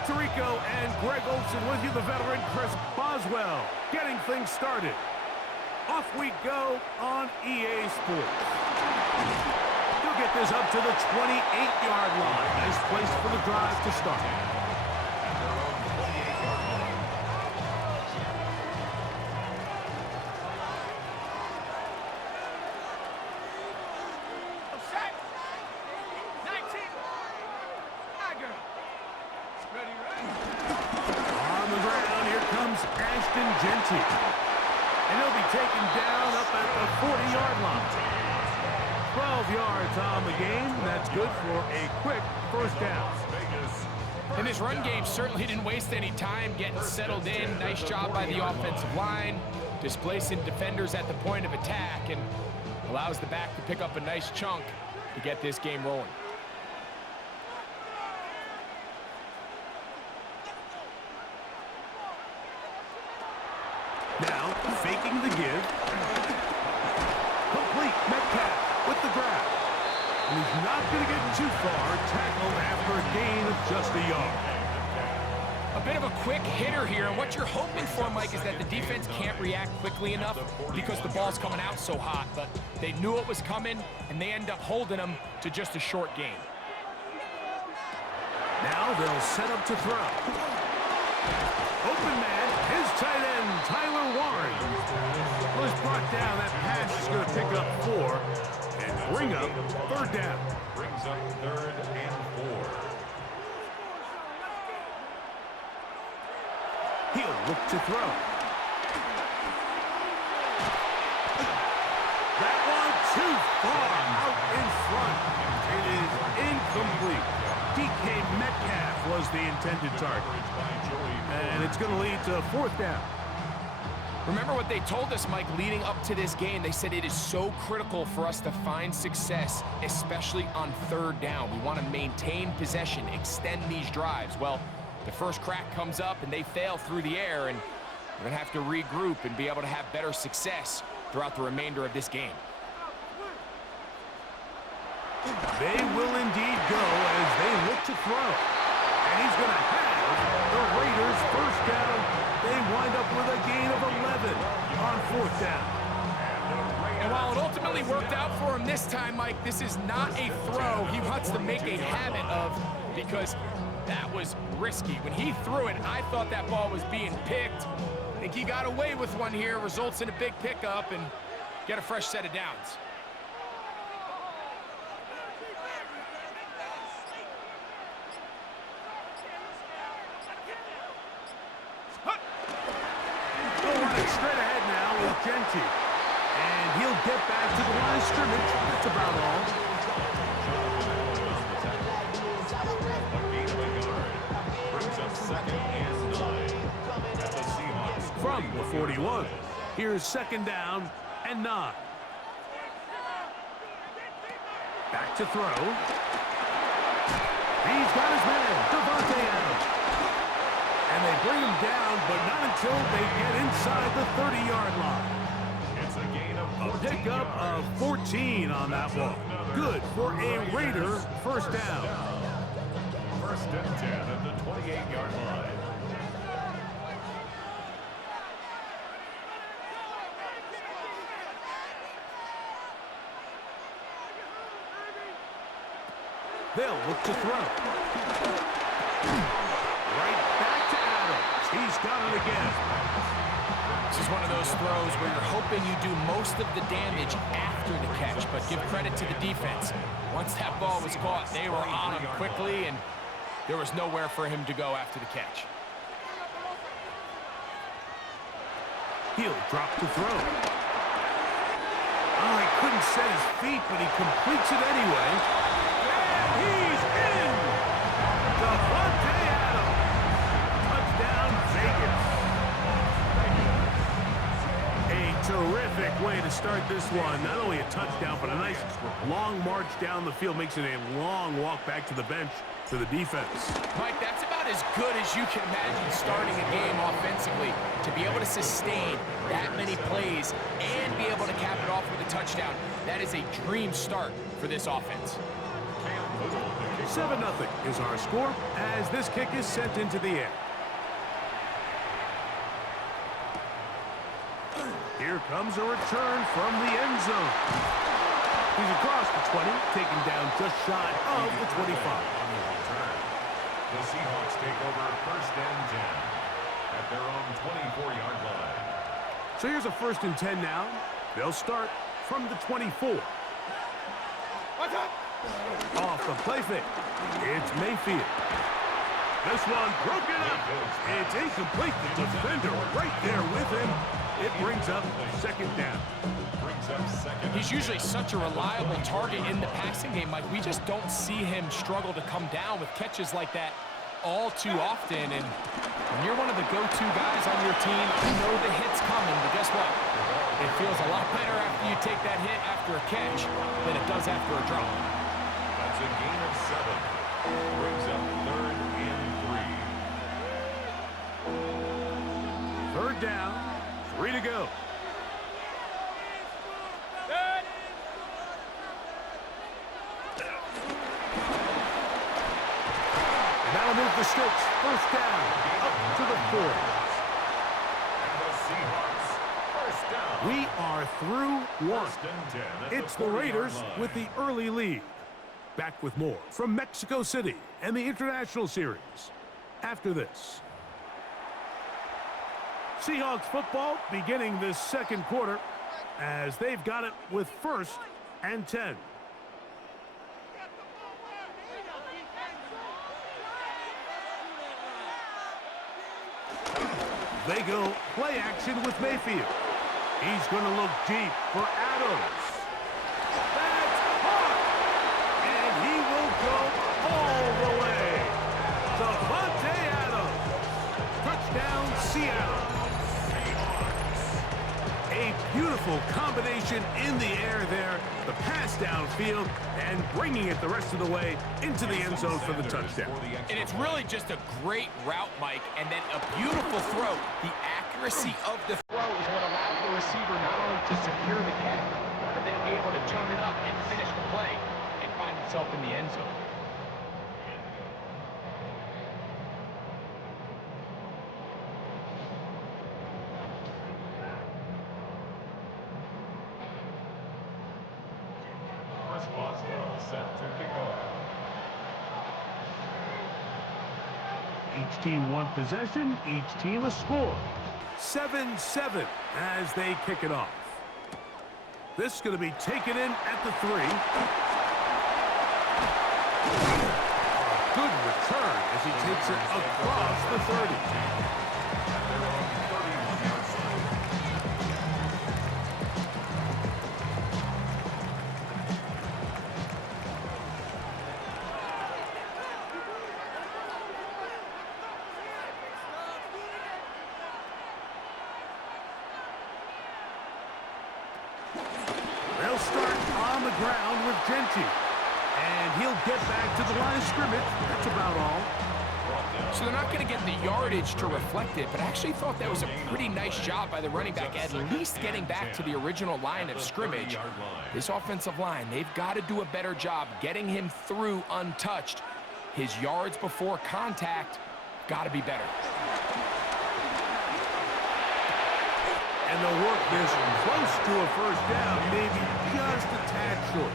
Mike Tirico and Greg Olson with you, the veteran Chris Boswell, getting things started. Off we go on EA Sports. He'll get this up to the 28-yard line. Nice place for the drive to start. And he'll be taken down up at the 40-yard line. 12 yards on the game. That's good for a quick first down. And this run game certainly didn't waste any time getting settled in. Nice job by the offensive line, displacing defenders at the point of attack, and allows the back to pick up a nice chunk to get this game rolling. Now, faking the give. Complete. Metcalf with the grab. And he's not going to get too far. Tackled after a gain of just a yard. A bit of a quick hitter here, and what you're hoping for, Mike, is that the defense can't react quickly enough because the ball's coming out so hot. But they knew it was coming, and they end up holding them to just a short gain. Now they'll set up to throw. Open man, his tight end, Tyler Warren, was brought down. That pass is going to pick up 4 and bring up third down. Brings up 3rd and 4. He'll look to throw. That one too far out in front. It is incomplete. DK Metcalf was the intended target. And it's going to lead to 4th down. Remember what they told us, Mike, leading up to this game. They said it is so critical for us to find success, especially on 3rd down. We want to maintain possession, extend these drives. Well, the first crack comes up and they fail through the air, and we're going to have to regroup and be able to have better success throughout the remainder of this game. They will indeed go as they look to throw. And he's going to have the Raiders first down. They wind up with a gain of 11 on 4th down. And while it ultimately worked out for him this time, Mike, this is not a throw he wants to make a habit of, because that was risky. When he threw it, I thought that ball was being picked. I think he got away with one here, results in a big pickup, and get a fresh set of downs. Straight ahead now with Genty. And he'll get back to the line of scrimmage. That's about all. Brings up 2nd and 9 at the Seahawks. From the 41. Here's 2nd down and 9. Back to throw. He's got his man, Davante Adams. And they bring him down, but not until they get inside the 30-yard line. It's a gain of 14 A pickup of 14 on that ball. Good for a Raider first down. 1st and 10 at the 28-yard line. They'll look to throw. Right back to Adams. He's got it again. This is one of those throws where you're hoping you do most of the damage after the catch, but give credit to the defense. Once that ball was caught, they were on him quickly, and there was nowhere for him to go after the catch. He'll drop to throw. Oh, he couldn't set his feet, but he completes it anyway. And he's in! Davante Adams. Touchdown, Vegas. A terrific way to start this one. Not only a touchdown, but a nice long march down the field. Makes it a long walk back to the bench for the defense. Mike, that's about as good as you can imagine starting a game offensively. To be able to sustain that many plays and be able to cap it off with a touchdown, that is a dream start for this offense. Cam 7-0 is our score as this kick is sent into the air. Here comes a return from the end zone. He's across the 20, taken down just shy of the 25. The Seahawks take over 1st and 10 at their own 24-yard line. So here's a 1st and 10 now. They'll start from the 24. Off the play fake. It's Mayfield. This one broken up. It's incomplete. The defender right there with him. It brings up 2nd down. He's usually such a reliable target in the passing game, Mike. We just don't see him struggle to come down with catches like that all too often. And when you're one of the go-to guys on your team, you know the hit's coming. But guess what? It feels a lot better after you take that hit after a catch than it does after a drop. That's a gain of 7. Brings up 3rd and 3. 3rd down, 3 to go. And that'll move the sticks. 1st down, up to the 4. And the Seahawks, 1st down. We are through 1. 1st and 10 at It's the 40-yard Raiders line. with the early lead. Back with more from Mexico City and the International Series after this. Seahawks football beginning this 2nd quarter as they've got it with 1st and 10. They go play action with Mayfield. He's going to look deep for Adams. That's caught! And he will go all the way. Davante Adams. Touchdown, Seattle. A beautiful combination in the air there. The pass downfield and bringing it the rest of the way into the end zone for the touchdown. And it's really just a great route, Mike, and then a beautiful throw. The accuracy of the throw is what allows the receiver not only to secure the catch, but then be able to turn it up and finish the play and find himself in the end zone. Chris Boswell set to kick off. Each team one possession, each team a score. 7-7 as they kick it off. This is going to be taken in at the 3. A good return as he takes it across the 30. At their own 31-yard line. They'll start on the ground with Genty. And he'll get back to the line of scrimmage. That's about all. So they're not going to get the yardage to reflect it, but I actually thought that was a pretty nice job by the running back, at least getting back to the original line of scrimmage. This offensive line, they've got to do a better job getting him through untouched. His yards before contact got to be better. And they'll work this close to a 1st down, maybe just a tad short.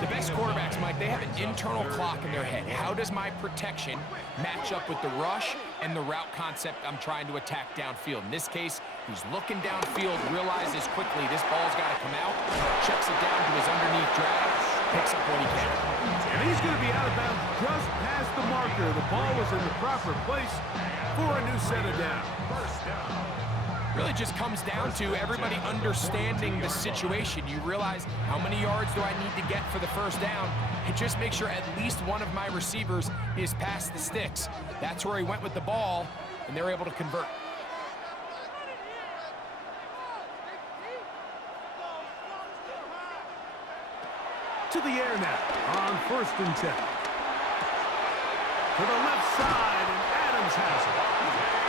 The best quarterbacks, Mike, they have an internal clock in their head. How does my protection match up with the rush and the route concept I'm trying to attack downfield? In this case, he's looking downfield, realizes quickly this ball's got to come out, checks it down to his underneath drag, picks up what he can. And he's going to be out of bounds just past the marker. The ball was in the proper place for a new set of down. 1st down. Really just comes down to everybody understanding the situation. You realize how many yards do I need to get for the 1st down, and just make sure at least one of my receivers is past the sticks. That's where he went with the ball, and they're able to convert. To the air now on 1st and 10. To the left side, and Adams has it.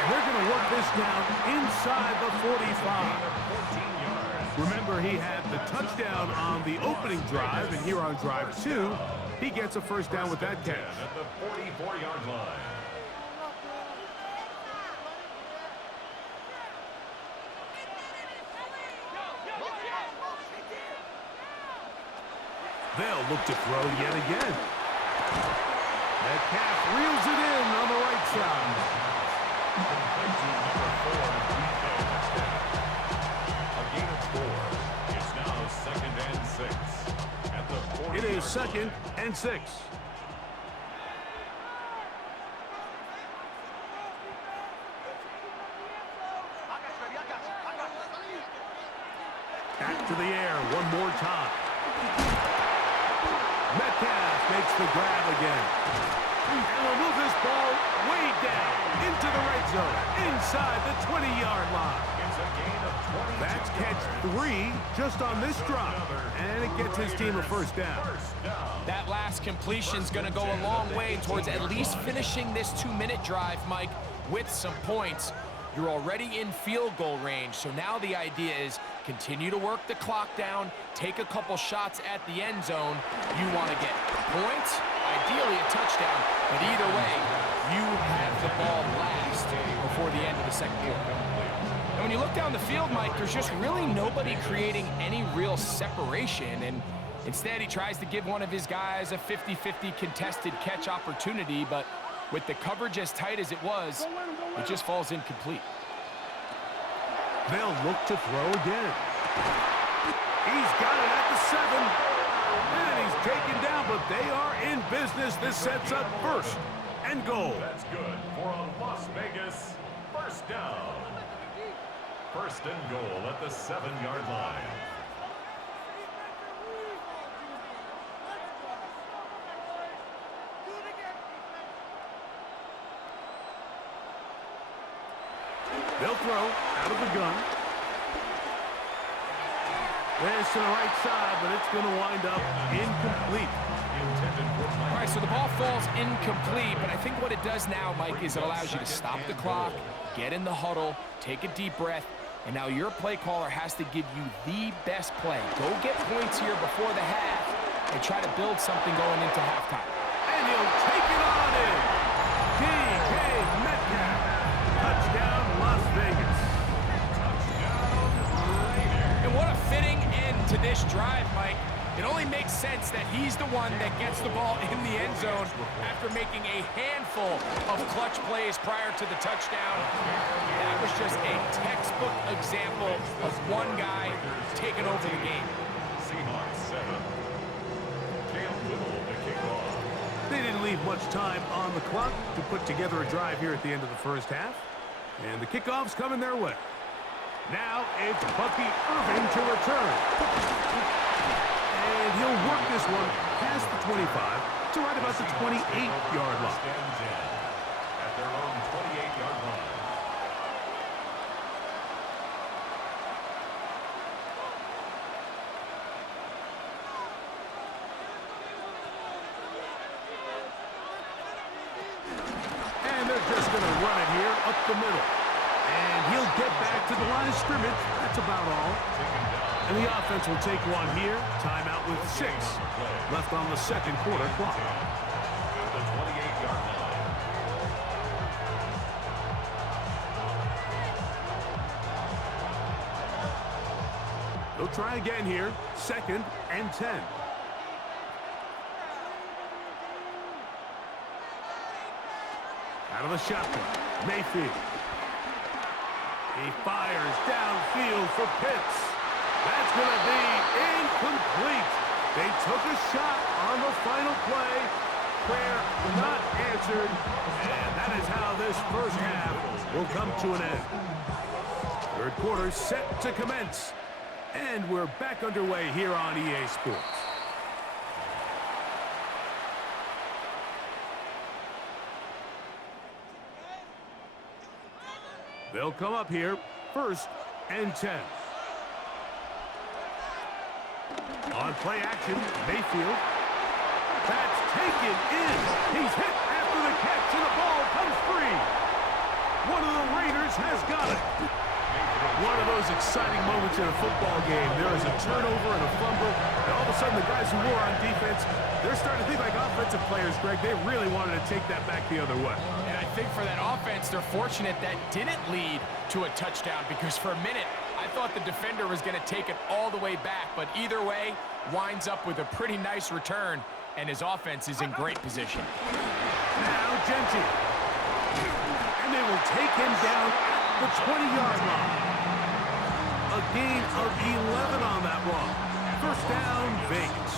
And they're going to work this down inside the 45. 14 yards. Remember, he had the touchdown on the opening drive, and here on drive 2, he gets a first down with that catch. At the 44-yard line. They'll look to throw yet again. Metcalf reels it in on the right side. Complete to number 4, DK Metcalf. A gain of 4. It's now 2nd and 6. At the 40-yard It is 2nd and 6. Back to the air one more time. Metcalf makes the grab again. And will move this ball way down into the red zone, inside the 20-yard line. It's a gain of 22 That's catch 3 just on this drive, and it gets his team a first down. That last completion's going to go a long way towards at least finishing this 2-minute drive, Mike, with some points. You're already in field goal range, so now the idea is continue to work the clock down, take a couple shots at the end zone. You want to get points, ideally a touchdown, but either way, you have the ball last before the end of the second quarter. And when you look down the field, Mike, there's just really nobody creating any real separation, and instead he tries to give one of his guys a 50-50 contested catch opportunity, but with the coverage as tight as it was, it just falls incomplete. They'll look to throw again. He's got it at the 7. And he's taken down, but they are in business. This sets up 1st and goal. That's good for a Las Vegas first down. 1st and goal at the 7-yard line. They'll throw out of the gun. This to the right side, but it's going to wind up incomplete. All right, so the ball falls incomplete, but I think what it does now, Mike, is it allows you to stop the clock, get in the huddle, take a deep breath, and now your play caller has to give you the best play. Go get points here before the half and try to build something going into halftime. And he'll take it on in. DK Metcalf. Touchdown, Las Vegas. And what a fitting end to this drive, Mike. It only makes sense that he's the one that gets the ball in the end zone after making a handful of clutch plays prior to the touchdown. That was just a textbook example of one guy taking over the game. Seahawks 7. Cam Whittle to kick off. They didn't leave much time on the clock to put together a drive here at the end of the first half. And the kickoff's coming their way. Now it's Bucky Irving to return. And he'll work this one past the 25 to right about the 28-yard line. Stands in at their own 28-yard line. And they're just going to run it here up the middle. And he'll get back to the line of scrimmage. That's about all. And the offense will take one here. Timeout with 6 left on the second quarter clock. At the 28-yard line. They'll try again here. 2nd and 10. Out of the shotgun, Mayfield. He fires downfield for Pitts. That's going to be incomplete. They took a shot on the final play. Prayer not answered. And that is how this first half will come to an end. Third quarter set to commence. And we're back underway here on EA Sports. They'll come up here, 1st and 10. On play action, Mayfield. That's taken in. He's hit after the catch, and the ball comes free. One of the Raiders has got it. One of those exciting moments in a football game. There is a turnover and a fumble, and all of a sudden the guys who were on defense, they're starting to think like offensive players, Greg. They really wanted to take that back the other way. And I think for that offense, they're fortunate that didn't lead to a touchdown, because for a minute, I thought the defender was going to take it all the way back. But either way, winds up with a pretty nice return, and his offense is in great position. Now Genty. And they will take him down at the 20-yard line. A gain of 11 on that one. First down, Vegas.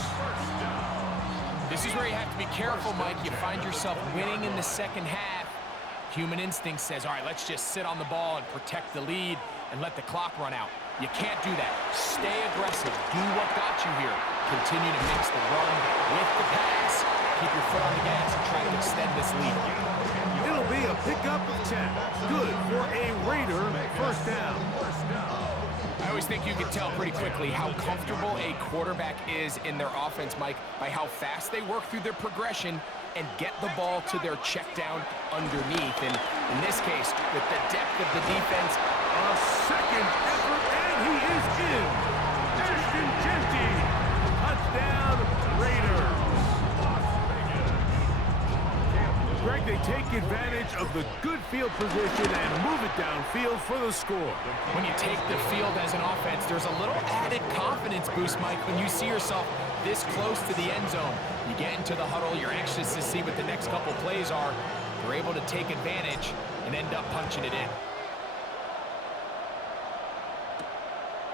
This is where you have to be careful, Mike. You find yourself winning in the second half. Human instinct says, all right, let's just sit on the ball and protect the lead and let the clock run out. You can't do that. Stay aggressive. Do what got you here. Continue to mix the run with the pass. Keep your foot on the gas and try to extend this lead. It'll be a pickup of 10. Good for a Raider first down. I always think you can tell pretty quickly how comfortable a quarterback is in their offense, Mike, by how fast they work through their progression and get the ball to their check down underneath. And in this case, with the depth of the defense, a second effort, and he is in. Ashton Genty, touchdown Raiders. Greg, they take advantage of the good field position and move it downfield for the score. When you take the field as an offense, there's a little added confidence boost, Mike, when you see yourself this close to the end zone. You get into the huddle, you're anxious to see what the next couple plays are. You're able to take advantage and end up punching it in.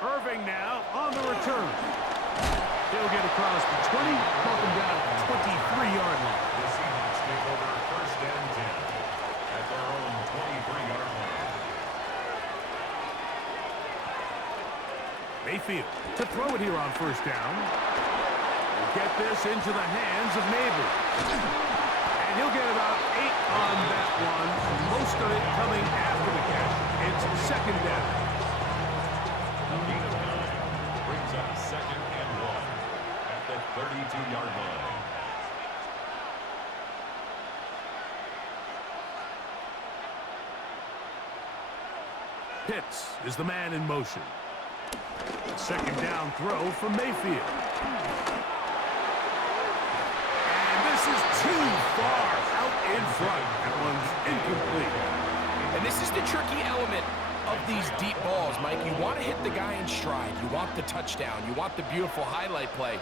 Irving now on the return. He'll get across the 20, welcome down to the 23-yard line. The Seahawks take over first and 10 at their own 23-yard line. Mayfield to throw it here on first down. We'll get this into the hands of Neighbors. And he'll get about 8 on that one, most of it coming after the catch. It's second down. Gain of 9 brings up second and 1 at the 32-yard line. Pitts is the man in motion. Second down throw from Mayfield. And this is too far out in front. That one's incomplete. And this is the tricky element of these deep balls, Mike. You want to hit the guy in stride. You want the touchdown. You want the beautiful highlight play.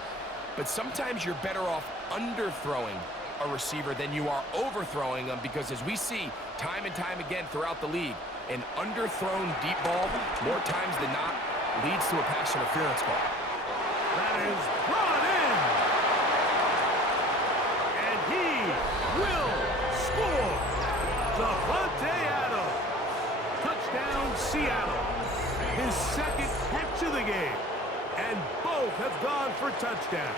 But sometimes you're better off underthrowing a receiver than you are overthrowing them, because as we see time and time again throughout the league, an underthrown deep ball, more times than not, leads to a pass interference call. That is brought in. And he will score. Davante Adams. Touchdown, Seattle. His second catch of the game. And both have gone for touchdowns.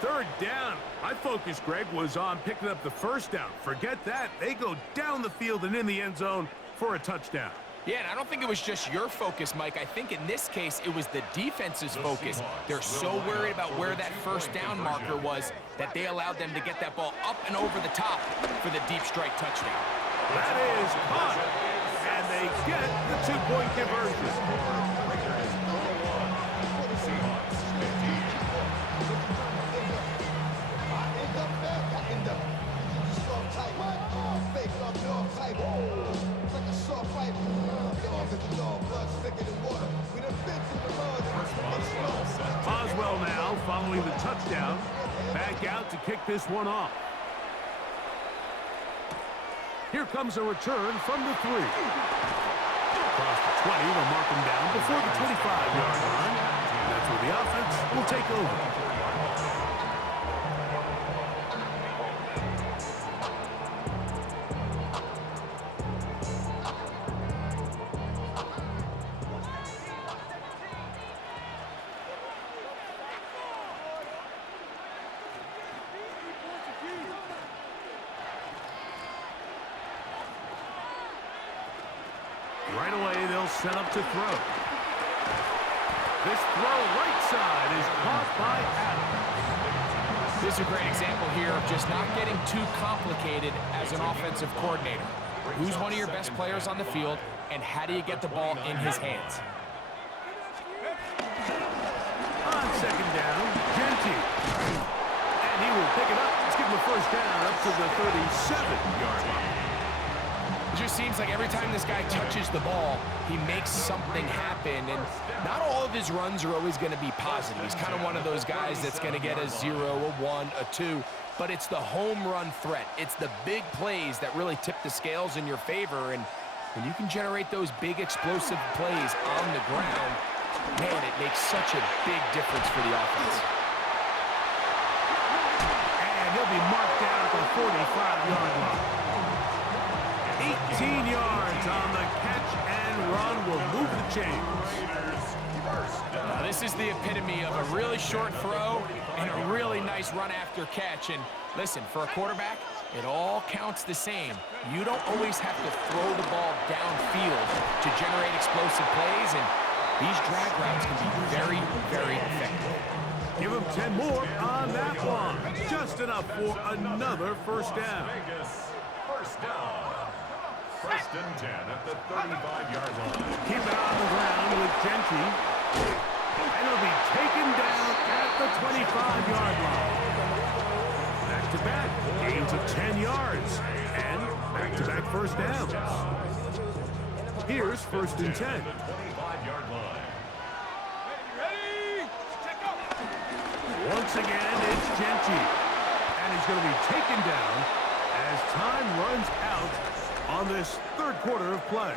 Third down. My focus, Greg, was on picking up the first down. Forget that. They go down the field and in the end zone for a touchdown. Yeah, and I don't think it was just your focus, Mike. I think in this case, it was the defense's focus. They're so worried about where that first down marker was that they allowed them to get that ball up and over the top for the deep strike touchdown. That is caught, and they get the two-point conversion. Boswell now following the touchdown. Back out to kick this one off. Here comes a return from the 3. Across the 20, they'll mark him down before the 25-yard line. That's where the offense will take over. Right away, they'll set up to throw. This throw right side is caught by Adams. This is a great example here of just not getting too complicated as an offensive coordinator. Who's one of your best players on the field, and how do you get the ball in his hands? On second down, Genty. And he will pick it up. Let's give him a first down up to the 37-yard line. It just seems like every time this guy touches the ball, he makes something happen, and not all of his runs are always going to be positive. He's kind of one of those guys that's going to get a 0, a 1, a 2, but it's the home run threat. It's the big plays that really tip the scales in your favor, and when you can generate those big explosive plays on the ground, man, it makes such a big difference for the offense. And he'll be marked down at the 45-yard line. 18 yards on the catch and run will move the chains. Now, this is the epitome of a really short throw and a really nice run after catch. And listen, for a quarterback, it all counts the same. You don't always have to throw the ball downfield to generate explosive plays, and these drag routes can be very, very effective. Give him 10 more on that one. Just enough for another first down. First down. First and 10 at the 35-yard line. Keep it on the ground with Genty. And he'll be taken down at the 25-yard line. Back-to-back gains of 10 yards. And back-to-back first downs. Here's first and 10. 25-yard line. Once again, it's Genty. And he's going to be taken down as time runs out on this third quarter of play.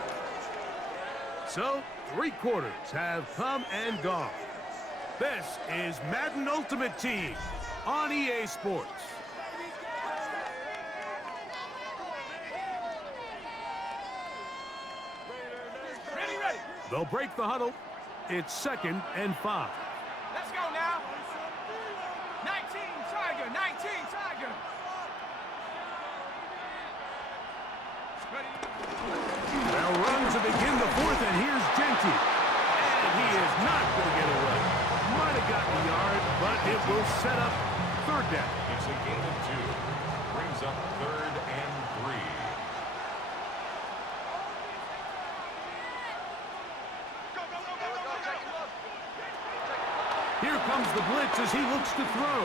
So, 3 quarters have come and gone. This is Madden Ultimate Team on EA Sports. Ready. They'll break the huddle. It's 2nd and 5. Let's go now. 19 Tiger, 19 Tiger. They'll run to begin the 4th, and here's Genty. And he is not going to get away. Might have gotten a yard, but it will set up 3rd down. It's a gain of 2. Brings up 3rd and 3. Here comes the blitz as he looks to throw.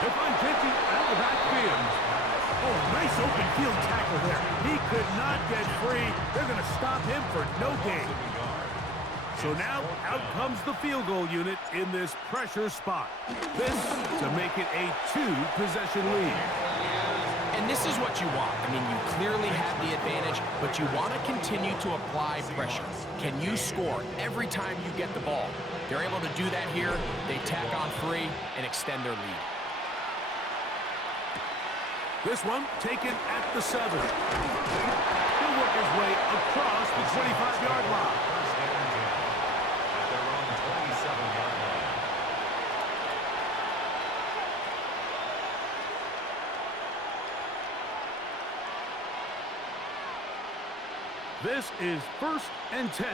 They'll find Genty out of the backfield. Oh, nice open field tackle there. He could not get free. They're going to stop him for no gain. So now, out comes the field goal unit in this pressure spot. This to make it a 2-possession lead. And this is what you want. I mean, you clearly have the advantage, but you want to continue to apply pressure. Can you score every time you get the ball? They're able to do that here. They tack on 3 and extend their lead. This one taken at the 7. He'll work his way across the 25-yard line. First and 10 at their own 27-yard line. This is 1st and 10.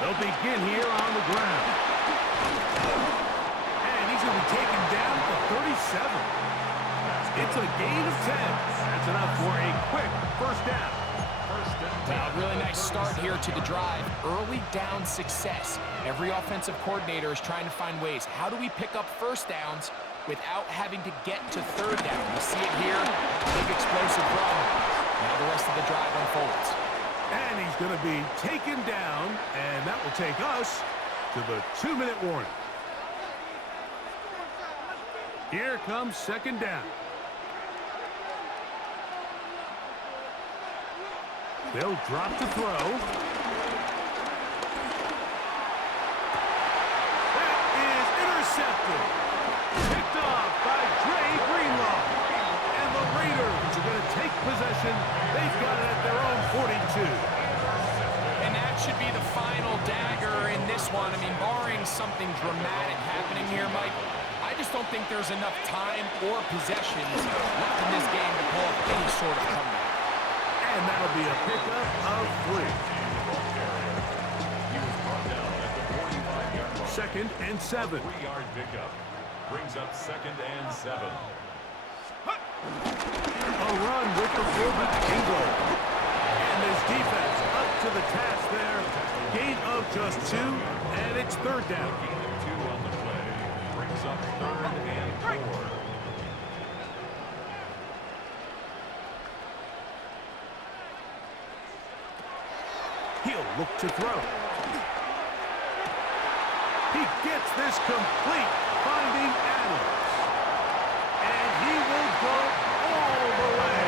They'll begin here on the ground. And he's going to be taken down to 37. It's a gain of 10. That's enough for a quick first down. First and 10. Now, really nice start here to the drive. Early down success. Every offensive coordinator is trying to find ways. How do we pick up first downs without having to get to 3rd down? You see it here. Big explosive run. Now the rest of the drive unfolds. And he's going to be taken down, and that will take us to the 2-minute warning. Here comes 2nd down. They'll drop to throw. That is intercepted. Picked off by Dre Greenlaw. And the Raiders are going to take possession. They've got it at their own 42. And that should be the final dagger in this one. I mean, barring something dramatic happening here, Mike, I just don't think there's enough time or possessions left in this game to pull off any sort of comeback. And that'll be a pickup of 3. He was brought down at the 45-yard line. 2nd and 7. 3-yard pickup. brings up 2nd and 7. A run with the fullback, Ingo. And his defense up to the task there. Gain of just 2, and it's 3rd down. Gain of 2 on the play brings up 3rd and 4. He'll look to throw. He gets this complete, finding Adams. And he will go all the way.